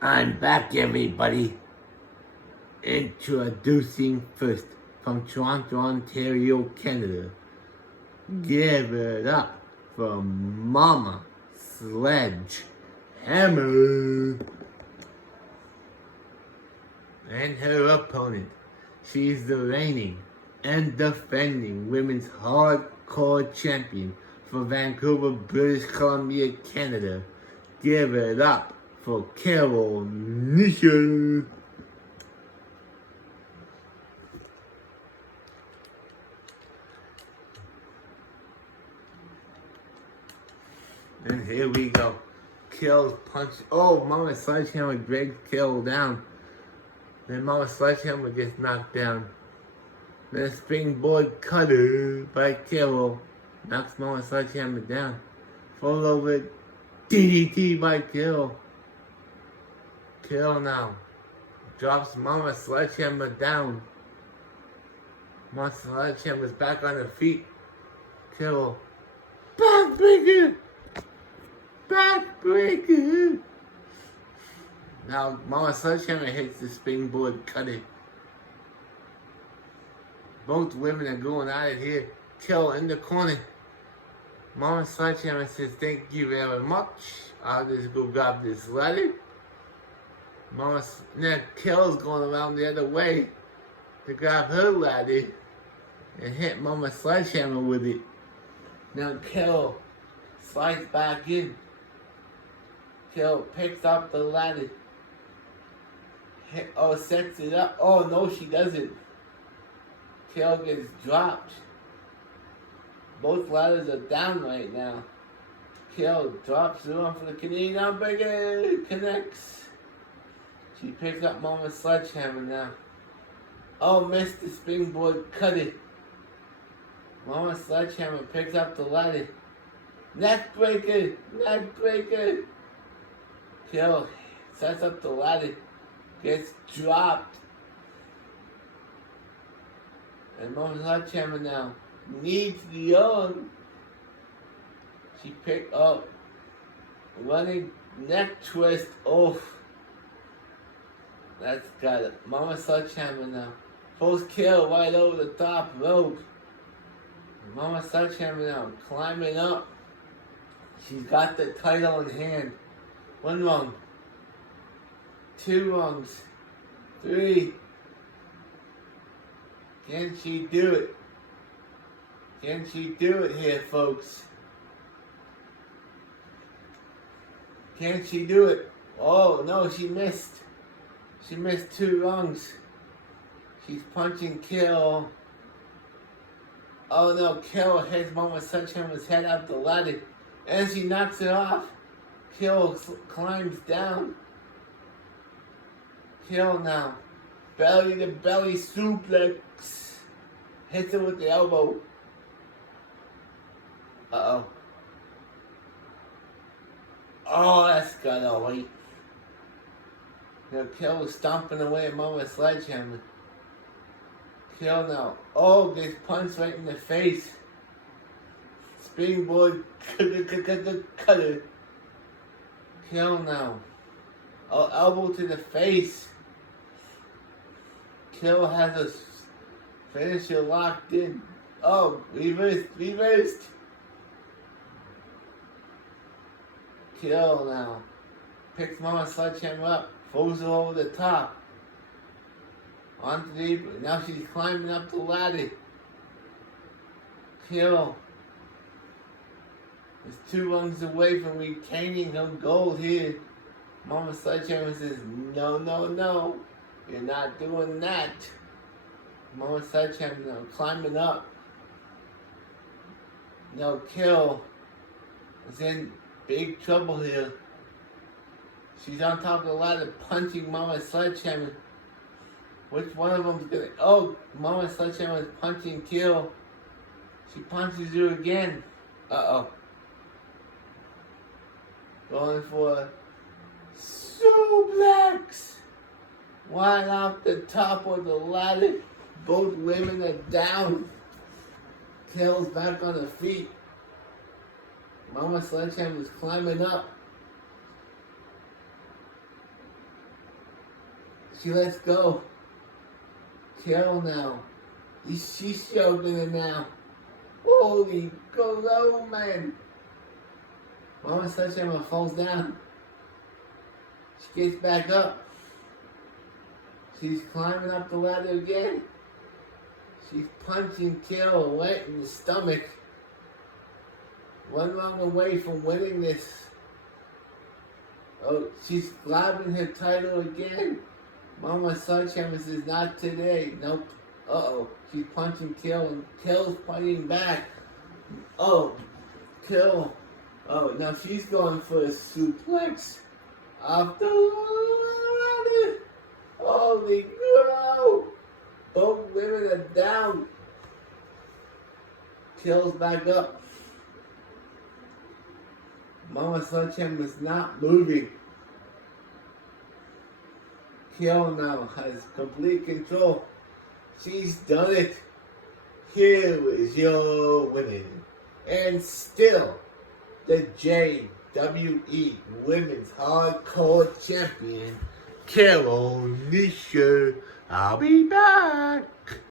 I'm back, everybody. Introducing first from Toronto, Ontario, Canada. Give it up for Mama Sledgehammer and her opponent. She's the reigning and defending women's hardcore champion for Vancouver, British Columbia, Canada. Give it up for Carol Nisha. And here we go. Kills, punch. Oh, Mama Sledgehammer drags Kill down. Then Mama Sledgehammer gets knocked down. Then a springboard cutter by Carol knocks Mama Sledgehammer down. Followed with DDT by Carol. Carol now drops Mama Sledgehammer down. Mama Sledgehammer's back on her feet. Carol. Backbreaker! Backbreaker! Now Mama Sledgehammer hits the springboard cutter. Both women are going at it here. Kill in the corner. Mama Sledgehammer says, "Thank you very much. I'll just go grab this ladder." Now Kill's going around the other way to grab her ladder and hit Mama Sledgehammer with it. Now Kill slides back in. Kill picks up the ladder. Sets it up. Oh no, she doesn't. Kill gets dropped. Both ladders are down right now. Kill drops it on for the Canadian Hamburger. Connects. She picks up Mama Sledgehammer now. Oh, missed the springboard cutter. Mama Sledgehammer picks up the ladder. Neckbreaker! Neckbreaker! Kill sets up the ladder. Gets dropped. And Mama Sledgehammer now needs the arm. She picked up running neck twist. Oh, that's got it. Mama Sledgehammer now. Post Kill right over the top rope. Mama Sledgehammer now climbing up. She's got the title in hand. 1 rung. 2 rungs. 3. Can she do it? Can she do it here, folks? Can she do it? Oh, no, she missed. She missed 2 rungs. She's punching Kill. Oh, no, Kill hits Mama Sledgehammer's head up the ladder. And she knocks it off. Kill climbs down. Kill now. Belly to belly suplex. Hits her with the elbow. Uh-oh. Oh, that's gotta wait. Now Kill was stomping away at Mama Sledgehammer. Kill now. Oh, gets punched right in the face. Springboard cutter. Kill now. Oh, elbow to the face. Kill has a finisher locked in. Oh, reversed. Kill now. Picks Mama Sledgehammer up. Throws her over the top. Onto the apron. Now she's climbing up the ladder. Kill is 2 rungs away from retaining her gold here. Mama Sledgehammer says, "No, no, no. You're not doing that." Mama Sledgehammer now climbing up. Now Kill is in big trouble here. She's on top of the ladder punching Mama Sledgehammer. Which one of them's gonna... Oh, Mama Sledgehammer is punching Kill. She punches her again. Uh-oh. Going for suplex. Right off the top of the ladder. Both women are down. Kill's back on her feet. Mama Sledgehammer is climbing up. She lets go. Carol now. She's choking it now. Holy go low, man. Mama Sledgehammer falls down. She gets back up. She's climbing up the ladder again. She's punching Carol right in the stomach. One round away from winning this. Oh, she's grabbing her title again. Mama Sledgehammer says, not today. Nope. Uh-oh. She's punching Carol and Carol's fighting back. Oh, Carol. Oh, now she's going for a suplex. Off the ladder. Holy girl. Both women are down. Carol's back up. Mama Sledgehammer is not moving. Carol now has complete control. She's done it. Here is your winning. And still, the JWE Women's Hardcore Champion, Carol Nisha. I'll be back.